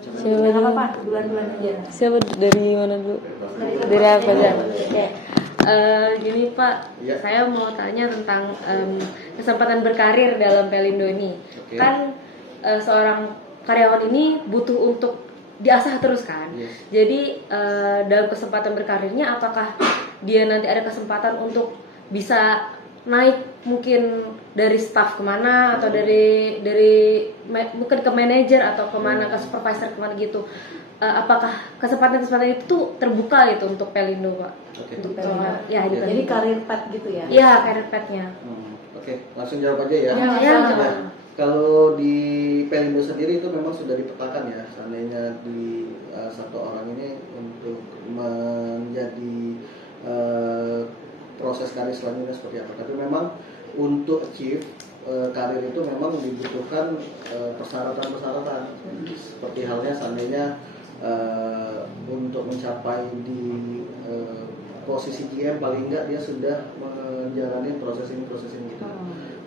Siapa Apa Pak? Bulan-bulan aja. Siapa dari mana dulu? Dari apa aja? Ya. Gini Pak, Ya. saya mau tanya tentang kesempatan berkarir dalam Pelindo ini. Oke. Kan seorang karyawan ini butuh untuk diasah terus kan. Yes. Jadi dalam kesempatan berkarirnya, apakah dia nanti ada kesempatan untuk bisa naik mungkin dari staff kemana atau dari mungkin ke manajer atau kemana, ke supervisor kemana gitu. Apakah kesempatan itu tuh terbuka gitu untuk Pelindo Pak? Oke. Untuk ya gitu. Jadi karir path gitu ya. Iya, career path-nya. Oke, langsung jawab aja ya. Ya, Nah, kalau di Pelindo sendiri itu memang sudah dipetakan ya, seandainya di satu orang ini untuk menjadi proses karir selanjutnya seperti apa. Tapi memang untuk achieve karir itu memang dibutuhkan persyaratan-persyaratan. Seperti halnya seandainya untuk mencapai di posisi GM paling enggak dia sudah menjalani proses ini gitu.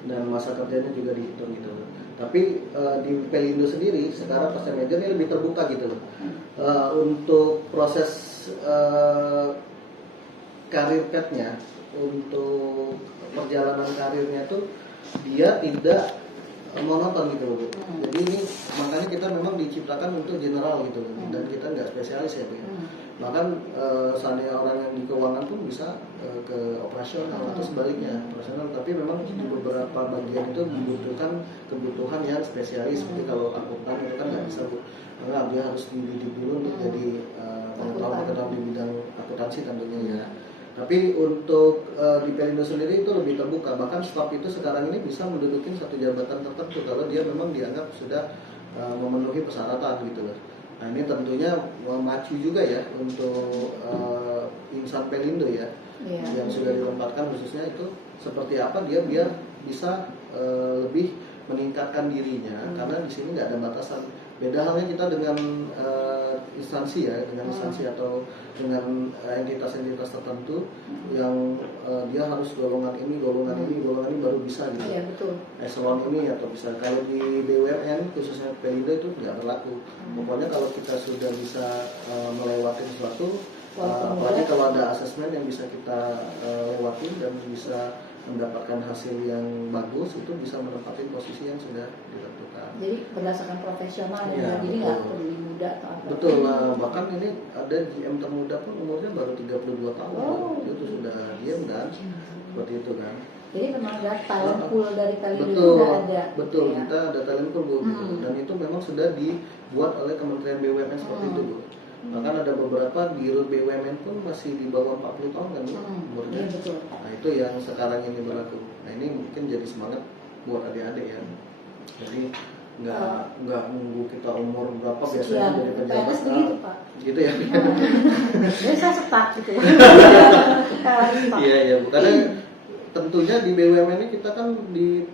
Dan masa kerjanya juga dihitung gitu. Tapi di Pelindo sendiri sekarang pasca manajer ini lebih terbuka gitu loh. Untuk proses karir path-nya, untuk perjalanan karirnya tuh dia tidak monoton gitu loh Bu. Jadi ini makanya kita memang diciptakan untuk general gitu loh. Dan kita nggak spesialis ya Bu. Bahkan seandainya orang yang di keuangan pun bisa ke operasional atau sebaliknya operasional, tapi memang di beberapa bagian itu dibutuhkan kebutuhan yang spesialis. Seperti kalau akuntan itu kan nggak bisa Bu, karena dia harus dididik dulu untuk jadi pengetahuan di bidang akuntansi tentunya ya. Tapi untuk di Pelindo sendiri itu lebih terbuka, bahkan staf itu sekarang ini bisa menduduki satu jabatan tertentu kalau dia memang dianggap sudah memenuhi persyaratan gitu loh. Nah ini tentunya memacu juga ya untuk insan Pelindo ya, yang sudah dilempatkan khususnya itu seperti apa dia biar bisa lebih meningkatkan dirinya, karena di sini nggak ada batasan. Beda halnya kita dengan instansi ya, dengan instansi atau dengan entitas-entitas tertentu yang dia harus golongan ini baru bisa gitu. Iya betul. Eselon ini atau bisa. Kalau di BUMN khususnya Pelindo itu nggak berlaku. Pokoknya kalau kita sudah bisa melewati sesuatu, apalagi kalau ada asesmen yang bisa kita lewati dan bisa mendapatkan hasil yang bagus, itu bisa menempati posisi yang sudah ditentukan. Jadi berdasarkan profesional Ya, jadi nggak peduli muda atau apa. Betul lah, bahkan ini ada GM termuda pun umurnya baru 32 tahun. Itu sudah diam kan, seperti itu kan. Jadi memang ada talent pool dari Pelindo Betul, sudah ada. betul. Ya. Kita ada talent pool Bu, gitu. Dan itu memang sudah dibuat oleh Kementerian BUMN seperti itu Bu. Bahkan ada beberapa di BUMN pun masih di bawah 40 tahun kan Bu umurnya. Iya betul. Nah itu yang sekarang ini berlaku. Nah ini mungkin jadi semangat buat adik-adik ya. Jadi nggak nunggu kita umur berapa biasanya jadi pejabat. PNS begitu Pak. Gitu ya. Jadi saya stuck gitu. Iya iya. Karena tentunya di BUMN ini kita kan di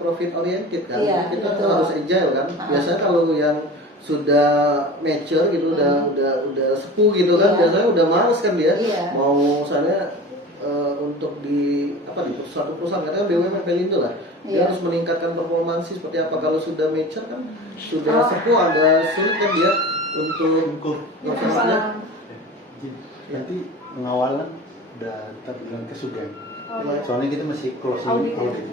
profit oriented kan. Iya, Kita betul. harus agile kan. Biasanya kalau yang sudah mature gitu, udah sepuh gitu kan, biasanya udah males kan dia. Iya. Mau misalnya untuk di suatu perusahaan katakan BUMN Pelindo lah, dia harus meningkatkan performansi seperti apa. Kalau sudah mature kan, sudah sepuh, agak sulit kan dia untuk prosesnya. Nanti pengawalan udah terbilang ke Sugeng. Soalnya kita masih closing audit.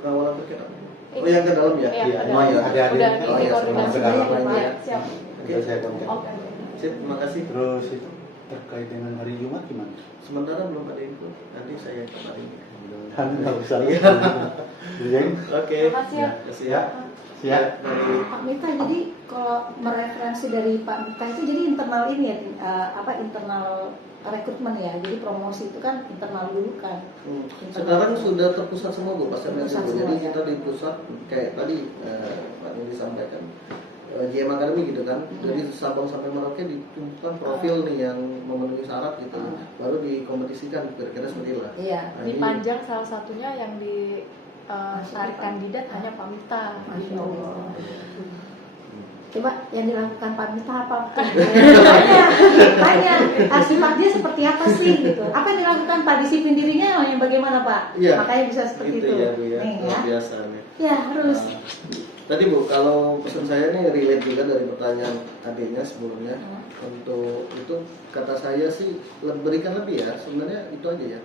Pengawalan berkaitan. Oh yang ke dalam ya? Iya, Oh iya. ada Oh iya, sama ke dalam dalam. ya. Siap. Udah saya kontak. Sip, terima kasih. Terus itu terkait dengan hari Jumat gimana? Sementara belum ada info, nanti saya kabarin. Nggak usah. Oke. Makasih ya. Terima kasih ya. Siap. Pak Mita, jadi kalau mereferensi dari Pak Mita itu jadi internal ini ya, internal rekrutmen ya, jadi promosi itu kan internal dulu kan. Sekarang sudah terpusat semua Bu, pasca manajer. Terpusat Jadi semua, kita di pusat kayak tadi Pak Nini sampaikan GM Academy gitu kan. Jadi Sabang sampai Merauke ditentukan profil nih yang memenuhi syarat gitu. Baru dikompetisikan kira-kira seperti itulah. Iya. Nah, Di ini Panjang salah satunya yang di tarik kandidat hanya Pak Mita. Masya Allah. Coba yang dilakukan Pak Mita apa? Tanya, sifatnya seperti apa sih gitu? Apa yang dilakukan Pak, disiplin dirinya yang bagaimana Pak? Iya. Makanya bisa seperti itu. ya Bu ya, Nih, luar biasa nih. Ya harus. Tadi Bu, kalau pesan saya nih relate juga dari pertanyaan adiknya sebelumnya. Untuk itu kata saya sih berikan lebih ya. Sebenarnya itu aja ya.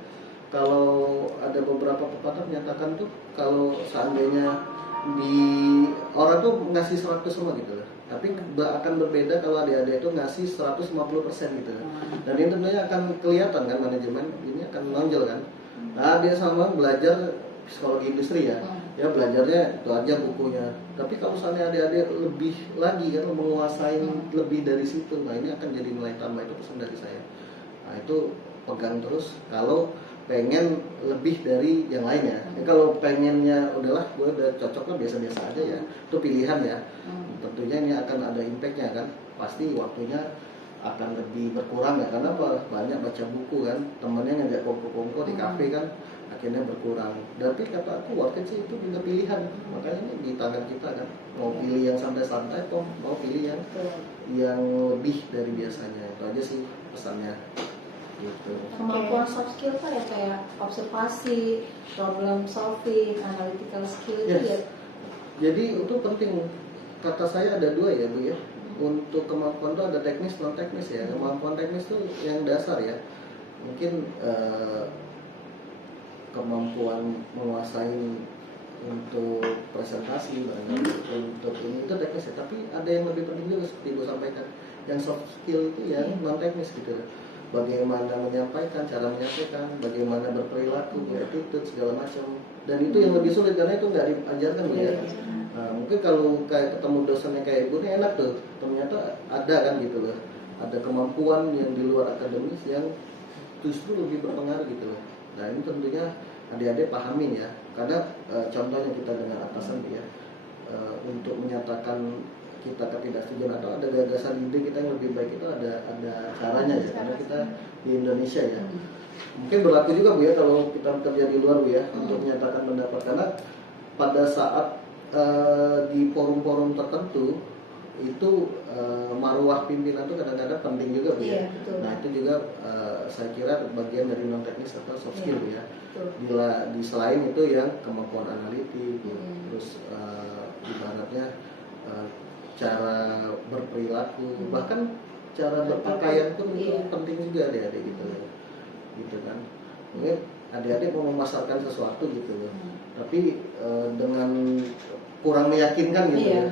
Kalau ada beberapa pepatah menyatakan tuh kalau seandainya di orang tuh ngasih 100 semua gitu loh. Tapi akan berbeda kalau adik-adik itu ngasih 150% gitu loh. Dan ini tentunya akan kelihatan kan, manajemen ini akan menonjol kan. Nah, dia sama belajar psikologi industri ya. Ya belajarnya itu aja bukunya. Tapi kalau misalnya adik-adik lebih lagi kan menguasai lebih dari situ, nah ini akan jadi nilai tambah, itu pesan dari saya. Nah itu pegang terus kalau pengen lebih dari yang lainnya. Ya, kalau pengennya udahlah gue udah cocok lah biasa-biasa aja ya, itu pilihan ya. Tentunya ini akan ada impactnya kan. Pasti waktunya akan lebih berkurang ya, karena apa? Banyak baca buku kan, temennya ngajak kongko-kongko di kafe kan, akhirnya berkurang. Tapi kata aku worth it sih, itu juga pilihan. Makanya ini di tangan kita kan, mau pilih yang santai-santai atau mau pilih yang lebih dari biasanya. Itu aja sih pesannya gitu. Kemampuan soft skill tuh ya kayak observasi, problem solving, analytical skill itu Yes. ya. Jadi itu penting. Kata saya ada dua ya Bu ya. Untuk kemampuan itu ada teknis non teknis ya. Kemampuan teknis itu yang dasar ya. Mungkin kemampuan menguasai untuk presentasi barangkali untuk ini itu teknis ya. Tapi ada yang lebih penting juga seperti Ibu sampaikan. Yang soft skill itu ya non teknis gitu. Bagaimana menyampaikan, cara menyampaikan, bagaimana berperilaku, attitude segala macam. Dan itu yang lebih sulit karena itu nggak diajarkan Bu ya. Nah, mungkin kalau kayak ketemu dosennya kayak Ibu ini enak tuh, ternyata ada kan gitu loh, ada kemampuan yang di luar akademis yang justru lebih berpengaruh gitu loh. Nah ini tentunya adik-adik pahamin ya, karena contohnya kita dengan atasan ya, untuk menyatakan kita ketidaksetujuan atau ada gagasan ide kita yang lebih baik itu ada caranya ya, karena kita di Indonesia ya. Mungkin berlaku juga Bu ya kalau kita bekerja di luar Bu ya, untuk menyatakan pendapat, karena pada saat di forum-forum tertentu itu marwah pimpinan itu kadang-kadang penting juga Bu ya. Betul. Nah itu juga saya kira bagian dari non teknis atau soft skill Bu ya. Bila di selain itu yang kemampuan analitik, terus ibaratnya cara berperilaku, bahkan cara berpakaian pun itu penting juga adik-adik gitu ya. Gitu kan. Mungkin adik-adik mau memasarkan sesuatu gitu loh. Tapi dengan kurang meyakinkan gitu ya.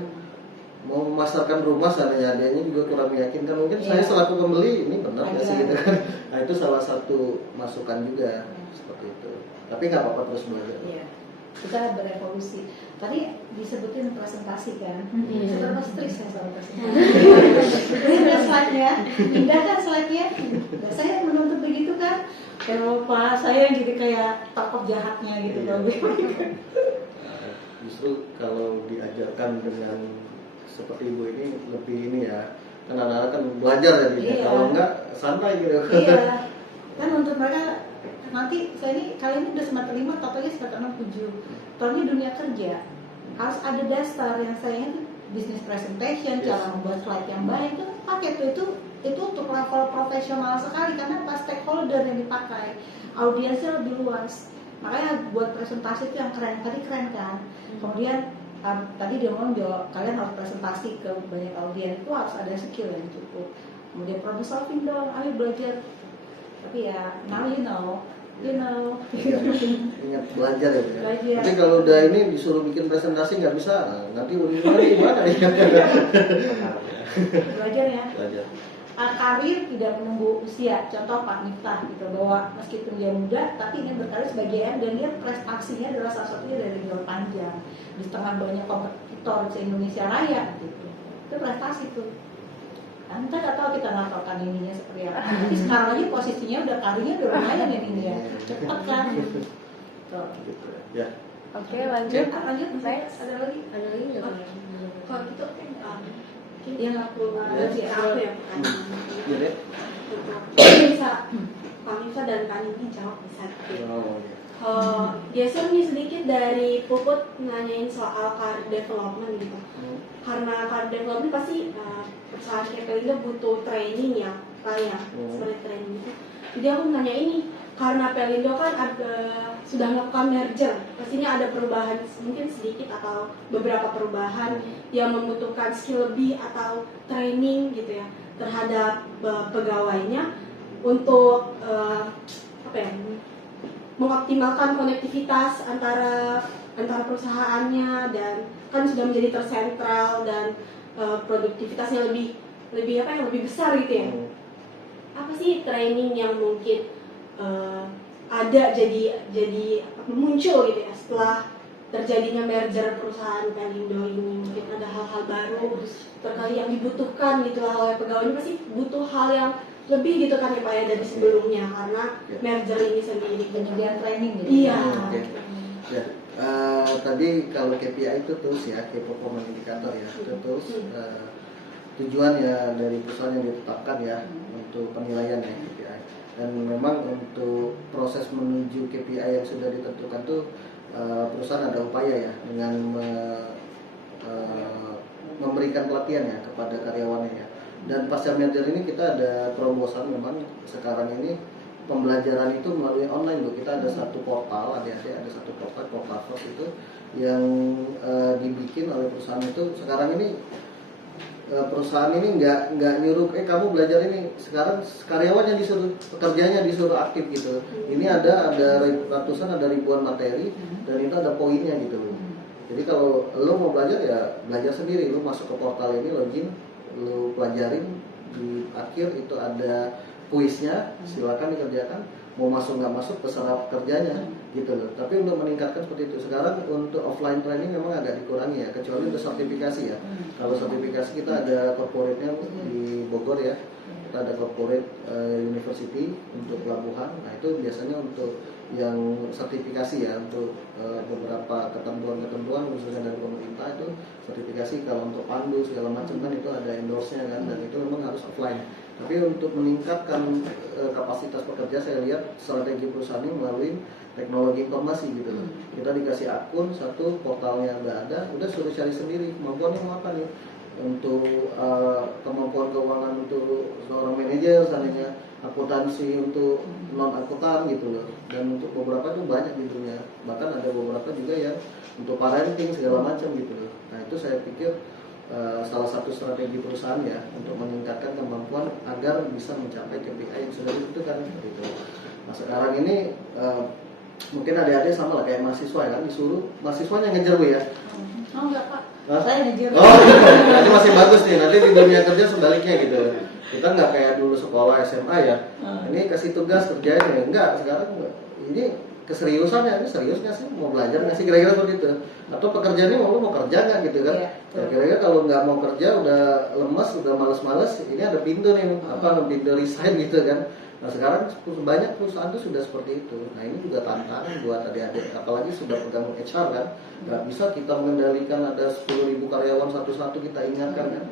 Mau memasarkan rumah seandainya adanya juga kurang meyakinkan, mungkin saya selaku pembeli ini benar nggak sih gitu kan. Nah itu salah satu masukan juga seperti itu. Tapi nggak apa-apa terus belajar. Kita berevolusi. Tadi disebutin presentasi kan. Seberapa stres ya soal presentasi? Ini slide-nya, indah kan slide-nya. Nah, saya menuntut begitu kan. Eropa, saya jadi kayak tokoh jahatnya gitu loh. Justru kalau diajarkan dengan seperti Ibu ini lebih ini ya, kan anak-anak kan belajar jadinya. Kalau enggak santai gitu. Iya. Kan untuk mereka nanti saya ini kali ini udah semester 5, totalnya semester 6, 7. Tahunnya dunia kerja. Harus ada dasar yang saya itu business presentation, cara membuat slide yang baik itu pakai itu untuk level profesional sekali karena pas stakeholder yang dipakai, audiensnya lebih luas. Makanya buat presentasi itu yang keren, tadi keren kan. Kemudian tadi dia ngomong juga kalian harus presentasi ke banyak audiens, itu harus ada skill yang cukup. Kemudian problem solving dong, ayo belajar. Tapi ya now you know. Ingat belajar ya Bu ya. Belajar. Tapi kalau udah ini disuruh bikin presentasi nggak bisa, nanti undurnya gimana ya? Belajar ya. Belajar. Karir tidak menunggu usia. Contoh Pak Miftah gitu, bahwa meskipun dia muda tapi ingin berkarir sebagai AM dan dia prestasinya adalah salah satunya dari jauh panjang di tengah banyak kompetitor se Indonesia Raya gitu. Itu prestasi tuh. Entah nggak tahu kita nggak tahu kan ininya seperti apa. Tapi sekarang aja posisinya udah karirnya udah lumayan ya ini ya. Cepet kan. Tuh. Gitu ya. Oke, lanjut. Lanjut, Next. ada lagi? Ada lagi nggak? Kalau gitu Yang aku aku ya pertanyaan. Iya deh. Bisa Pak Miftah dan Kak Nini jawab bisa. Oh, iya. Geser nih sedikit dari Puput nanyain soal career development gitu. Karena career development pasti perusahaan kayak Pelindo butuh training ya, kayak seperti training gitu. Jadi aku nanya ini, karena Pelindo kan sudah melakukan merger, pastinya ada perubahan mungkin sedikit atau beberapa perubahan yang membutuhkan skill lebih atau training gitu ya terhadap pegawainya untuk mengoptimalkan konektivitas antara perusahaannya, dan kan sudah menjadi tersentral dan produktivitasnya lebih besar gitu ya. Apa sih training yang mungkin ada jadi muncul gitu ya setelah terjadinya merger perusahaan Pelindo ini? Mungkin ada hal-hal baru terkait yang dibutuhkan gitu lah oleh pegawainya, pasti butuh hal yang lebih gitu kan ya Pak ya dari sebelumnya karena merger ini sendiri. Penyediaan training gitu. Iya. Ya, tadi kalau KPI itu terus ya, Key Performance Indicator ya, itu terus tujuan ya dari perusahaan yang ditetapkan ya untuk penilaian ya KPI. Dan memang untuk proses menuju KPI yang sudah ditentukan tuh perusahaan ada upaya ya dengan memberikan pelatihan ya kepada karyawannya ya. Dan pasca merger ini kita ada terobosan, memang sekarang ini pembelajaran itu melalui online Bu. Kita ada satu portal, ada satu portal First itu yang dibikin oleh perusahaan itu. Sekarang ini perusahaan ini nggak nyuruh kamu belajar ini, sekarang karyawan yang disuruh, pekerjanya disuruh aktif gitu. Ini ada ratusan, ada ribuan materi dan itu ada poinnya gitu loh. Jadi kalau lo mau belajar ya belajar sendiri, lo masuk ke portal ini, login, lo pelajarin, di akhir itu ada kuisnya, silakan dikerjakan. Mau masuk nggak masuk terserah kerjanya gitu loh. Tapi untuk meningkatkan seperti itu, sekarang untuk offline training memang agak dikurangi ya, kecuali untuk sertifikasi ya. Kalau sertifikasi kita ada corporate-nya di Bogor ya, kita ada corporate university untuk pelabuhan. Nah itu biasanya untuk yang sertifikasi ya, untuk beberapa ketentuan khususnya dari pemerintah itu sertifikasi. Kalau untuk pandu segala macam kan itu ada endorse-nya kan, dan itu memang harus offline. Tapi untuk meningkatkan kapasitas pekerja, saya lihat strategi perusahaan ini melalui teknologi informasi gitu loh. Kita dikasih akun satu, portalnya udah suruh cari sendiri kemampuannya mau apa nih. Untuk kemampuan keuangan untuk seorang manajer, seandainya akuntansi untuk non akuntan gitu loh. Dan untuk beberapa itu banyak di dunia, bahkan ada beberapa juga yang untuk parenting segala macam gitu loh. Nah itu saya pikir salah satu strategi perusahaan ya untuk meningkatkan kemampuan agar bisa mencapai KPI yang sudah ditentukan gitu. Nah sekarang ini mungkin adik-adik sama lah kayak mahasiswa ya kan, disuruh mahasiswanya ngejar Bu ya. Oh enggak Pak, Hah? saya ngejar. Oh, nanti masih bagus nih. Nanti di dunia kerja sebaliknya gitu. Kita nggak kayak dulu sekolah SMA ya. Ini kasih tugas kerjain ya. Enggak, sekarang ini keseriusan ya. Ini serius nggak sih? Mau belajar nggak sih? Kira-kira seperti itu. Atau pekerjaannya mau kerja nggak gitu kan? Ya, kira-kira kalau nggak mau kerja, udah lemas, udah males-males, ini ada pintu nih, ada pintu resign gitu kan. Nah sekarang banyak perusahaan tuh sudah seperti itu. Nah ini juga tantangan buat adik-adik, apalagi sudah pegang HR kan. Nggak bisa kita mengendalikan ada 10.000 karyawan satu-satu kita ingatkan kan.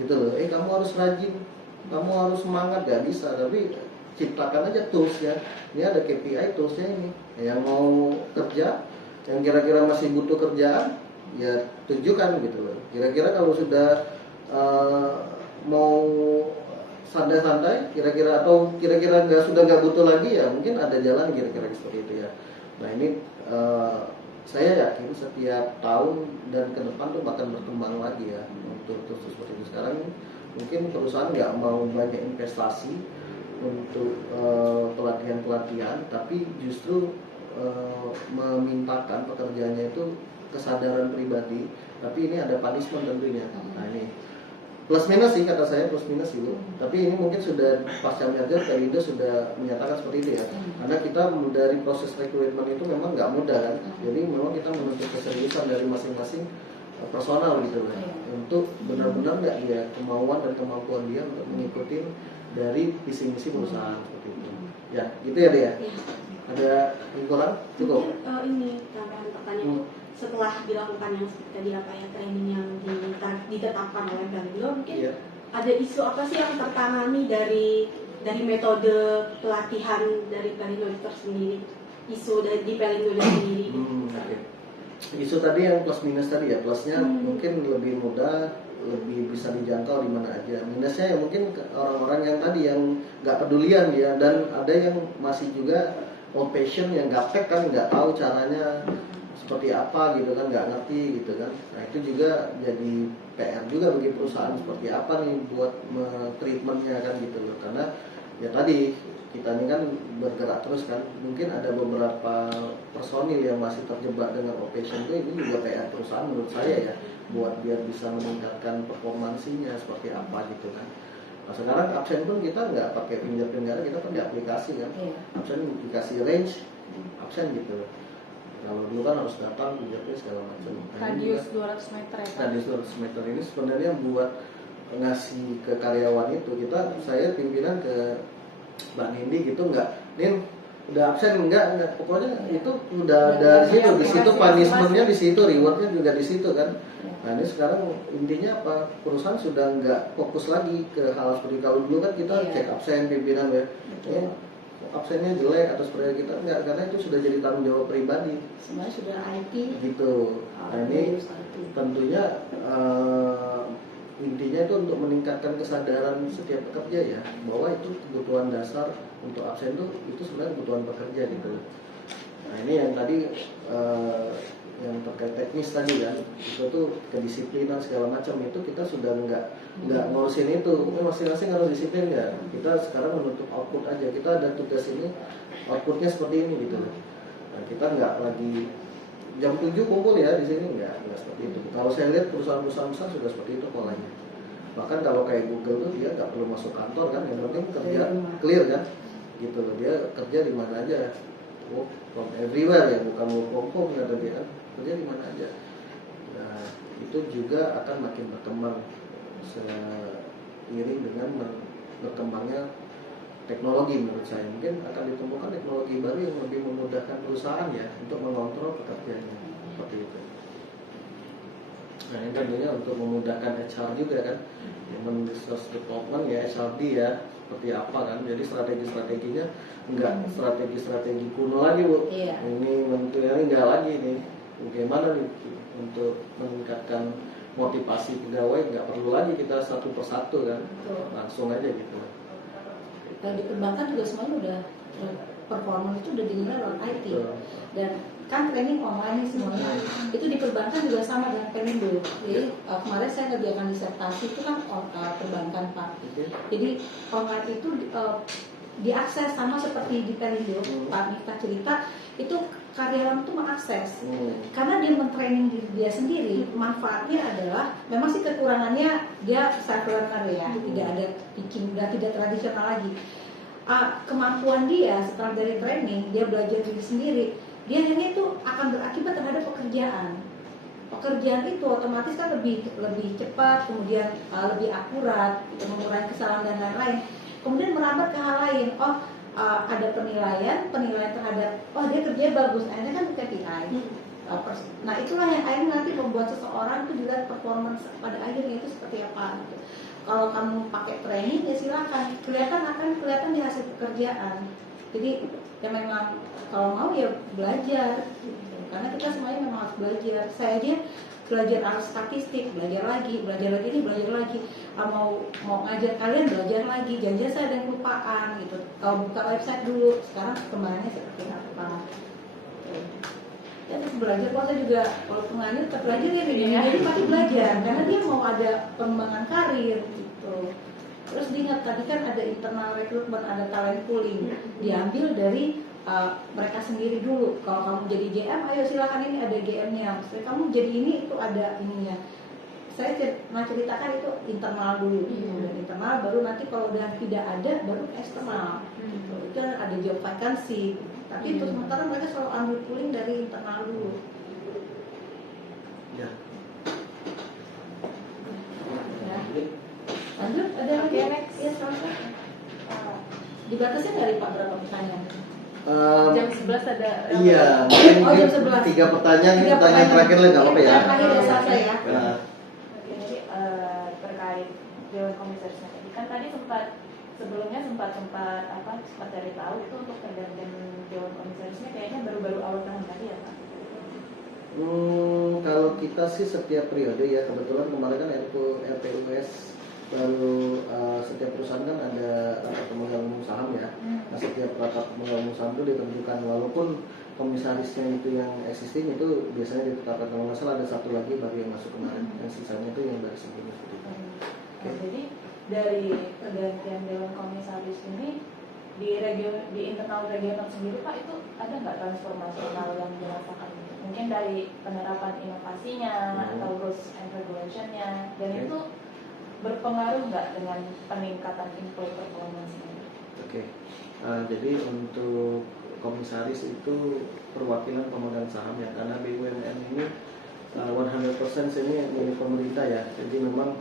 Gitu loh, kamu harus rajin, kamu harus semangat, nggak bisa. Tapi ciptakan aja toolsnya. Ini ada KPI toolsnya ini. Yang mau kerja, yang kira-kira masih butuh kerjaan, ya tunjukkan gitu loh. Kira-kira kalau sudah mau santai-santai, kira-kira atau kira-kira sudah nggak butuh lagi ya mungkin ada jalan kira-kira seperti itu ya. Nah ini saya yakin setiap tahun dan ke depan tuh bakal berkembang lagi ya untuk seperti itu. Sekarang mungkin perusahaan nggak mau banyak investasi untuk pelatihan-pelatihan, tapi justru memintakan pekerjaannya itu kesadaran pribadi, tapi ini ada punishment tentunya. Nah ini plus minus sih kata saya, plus minus gitu. Tapi ini mungkin sudah pasca merger Pelindo sudah menyatakan seperti itu ya. Karena kita dari proses rekrutmen itu memang nggak mudah kan. Jadi memang kita menuntut keseriusan dari masing-masing personal gitu lah. Untuk benar-benar nggak dia kemauan dan kemampuan dia untuk mengikuti dari visi misi perusahaan seperti itu. Ya, gitu ya Dea. Ada yang kurang? Cukup. Mungkin ini tambahan pertanyaan setelah dilakukan yang seperti tadi apa ya, training yang ditetapkan oleh Pelindo, mungkin ada isu apa sih yang tertangani dari metode pelatihan dari Pelindo itu sendiri, isu di Pelindo sendiri. Okay. Isu tadi yang plus minus tadi ya, plusnya mungkin lebih mudah lebih bisa dijangkau di mana aja. Minusnya ya mungkin orang-orang yang tadi yang nggak pedulian ya, dan ada yang masih juga old passion yang gaptek kan, nggak tahu caranya seperti apa gitu kan, nggak ngerti gitu kan. Nah itu juga jadi PR juga bagi perusahaan, seperti apa nih buat treatmentnya kan gitu loh. Karena ya tadi kita ini kan bergerak terus kan, mungkin ada beberapa personil yang masih terjebak dengan old passion itu, ini juga PR perusahaan menurut saya ya, buat biar bisa meningkatkan performansinya seperti apa gitu kan. Nah sekarang absen pun kita nggak pakai fingerprint, kita pakai aplikasi kan. Iya. Absen dikasih range absen gitu. Kalau dulu kan harus datang fingerprint segala macam. Nah, ini Radius 200 meter ya Pak? radius 200 meter ini sebenarnya buat ngasih ke karyawan itu, saya pimpinan ke Mbak Nindi gitu, nggak Nin udah absen enggak, pokoknya itu udah ada di situ punishmentnya di situ, rewardnya juga di situ kan. Nah ini sekarang intinya apa, perusahaan sudah nggak fokus lagi ke hal seperti kalau dulu kan kita cek absen pimpinan ya, absennya jelek atau seperti kita enggak, karena itu sudah jadi tanggung jawab pribadi. Sebenarnya sudah IT Gitu. Nah ini tentunya intinya itu untuk meningkatkan kesadaran setiap pekerja ya, bahwa itu kebutuhan dasar untuk absen itu sebenarnya kebutuhan pekerja gitu. Nah ini yang tadi yang terkait teknis tadi kan, itu tuh kedisiplinan segala macam itu kita sudah nggak ngurusin itu, masing-masing harus disiplin ya. Kita sekarang menuntut output aja, kita ada tugas ini, outputnya seperti ini gitu. Nah kita nggak lagi jam 7 kumpul ya di sini, nggak seperti itu. Kalau saya lihat perusahaan-perusahaan besar sudah seperti itu polanya. Bahkan kalau kayak Google tuh dia nggak perlu masuk kantor kan, yang penting kerja clear kan, gitu loh. Dia kerja di mana aja, work from everywhere ya, bukan work from home kata dia kan, kerja di mana aja. Nah itu juga akan makin berkembang seiring dengan berkembangnya teknologi. Menurut saya mungkin akan ditemukan teknologi baru yang lebih memudahkan perusahaan ya untuk mengontrol pekerjaannya seperti itu. Nah ini tentunya untuk memudahkan HR juga kan, Human Resource Development ya, HRD ya, seperti apa kan. Jadi strategi-strateginya enggak strategi kuno lagi Bu. Iya. Ini menentunya enggak lagi nih. Bagaimana nih untuk meningkatkan motivasi pegawai, nggak perlu lagi kita satu persatu kan, langsung aja gitu. Dan di perbankan juga semuanya udah performance itu udah dinilai lewat IT. Dan kan training online nih semuanya. Itu di perbankan juga sama dengan Penindo. Jadi kemarin saya ngerjakan disertasi itu kan perbankan Pak. Jadi online itu diakses sama seperti di Penindo. Pak Mita cerita itu karyawan itu mengakses karena dia mentraining diri dia sendiri. Manfaatnya adalah memang sih kekurangannya dia self learner ya, tidak ada teaching, tidak tradisional lagi. Kemampuan dia setelah dari training dia belajar diri sendiri, dia hanya itu akan berakibat terhadap pekerjaan itu otomatis kan lebih cepat, kemudian lebih akurat, mengurangi kesalahan dan lain-lain, kemudian merambat ke hal lain. Ada penilaian terhadap dia kerja bagus, akhirnya kan KPI. Nah itulah yang akhirnya nanti membuat seseorang itu dilihat performance pada akhirnya itu seperti apa gitu. Kalau kamu pakai training ya silakan, kelihatan di hasil pekerjaan. Jadi ya memang kalau mau ya belajar gitu. Karena kita semuanya memang harus belajar. Saya aja belajar arus statistik, belajar lagi, belajar lagi. Mau ngajar kalian belajar lagi. Jangan saya ada yang kelupaan gitu. Kalau buka website dulu, sekarang perkembangannya seperti apa? Ya terus belajar, kalau saya juga kalau penganut tetap belajar ya, jadi pasti belajar karena dia mau ada pengembangan karir gitu. Terus diingat tadi kan ada internal recruitment, ada talent pooling, diambil dari mereka sendiri dulu. Kalau kamu jadi GM, ayo silakan ini ada GM-nya. Misalnya kamu jadi ini itu ada ininya. Saya ceritakan itu internal dulu, dan internal baru nanti kalau udah tidak ada baru eksternal. Itu ada job vacancy. Tapi untuk sementara mereka selalu ambil pooling dari internal dulu. Ya. Lanjut, ada lagi? Next. Iya, silakan. Dibatasi dari Pak berapa pertanyaan? Jam 11 ada. Iya, mungkin jam 11. 3 pertanyaan, ini pertanyaan terakhir lah nggak apa-apa ya. Terakhir ya selesai ya. Nah, Oke, jadi terkait Dewan Komisarisnya tadi kan tadi sebelumnya sempat cari tahu itu untuk pergantian Dewan Komisarisnya kayaknya baru-baru awal tahun tadi ya Pak. Kalau kita sih setiap periode ya, kebetulan kemarin kan RPUS baru setiap perusahaan kan ada rapat pemegang umum saham ya. Nah, setiap rapat pemegang umum saham itu ditentukan, walaupun komisarisnya itu yang existing itu biasanya ditetapkan, kalau nggak salah ada satu lagi baru yang masuk kemarin, yang sisanya itu yang dari sebelumnya seperti itu. Nah, jadi dari pergantian dewan komisaris ini di internal regional sendiri Pak, itu ada nggak transformasional yang dirasakan? Mungkin dari penerapan inovasinya atau rules and regulationnya, dan itu berpengaruh nggak dengan peningkatan employee performance ini? Oke. Jadi untuk komisaris itu perwakilan pemegang saham ya, karena BUMN ini 100% ini milik pemerintah ya. Jadi memang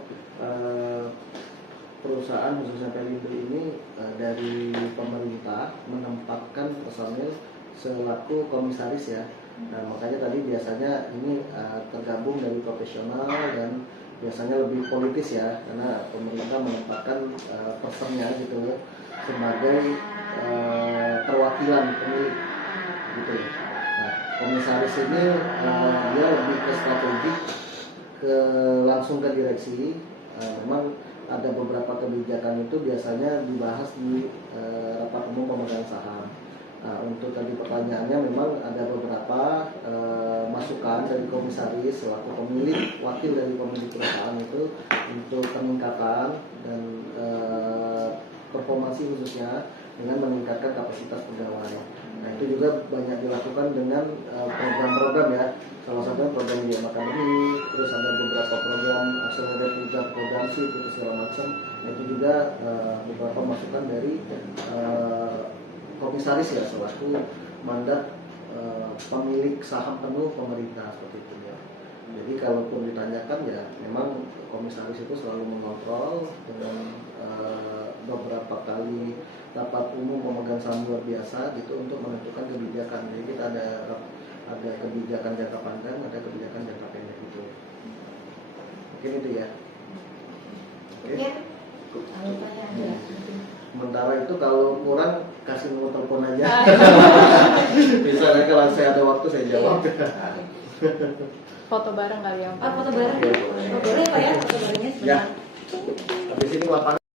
perusahaan khususnya Pelindo ini dari pemerintah menempatkan personil selaku komisaris ya. Nah, makanya tadi biasanya ini tergabung dari profesional dan biasanya lebih politis ya, karena pemerintah menempatkan personnya gitu ya sebagai perwakilan pemilik gitu. Nah, komisaris ini dia lebih ke strategi, langsung ke direksi. Memang ada beberapa kebijakan itu biasanya dibahas di rapat umum pemegang saham. Nah, untuk tadi pertanyaannya memang ada beberapa masukan dari komisaris selaku pemilik, wakil dari pemilik perusahaan itu untuk peningkatan dan performansi khususnya dengan meningkatkan kapasitas pegawai. Nah, itu juga banyak dilakukan dengan program-program ya. Salah satunya program di Academy, terus ada beberapa program accelerated program sih itu segala macam. Nah, itu juga beberapa masukan dari komisaris ya selaku mandat pemilik saham penuh pemerintah seperti itu ya. Jadi kalaupun ditanyakan ya memang komisaris itu selalu mengontrol dengan beberapa kali rapat umum pemegang saham luar biasa gitu untuk menentukan kebijakan. Jadi kita ada kebijakan jangka panjang, ada kebijakan jangka pendek gitu. Mungkin itu ya. Oke. Sementara itu kalau kurang kasih nomor telepon aja. Misalnya kalau saya ada waktu saya jawab. Foto bareng kali ya. Foto bareng. Boleh Pak ya, foto barengnya sebentar. Ya. Habis ini lapangan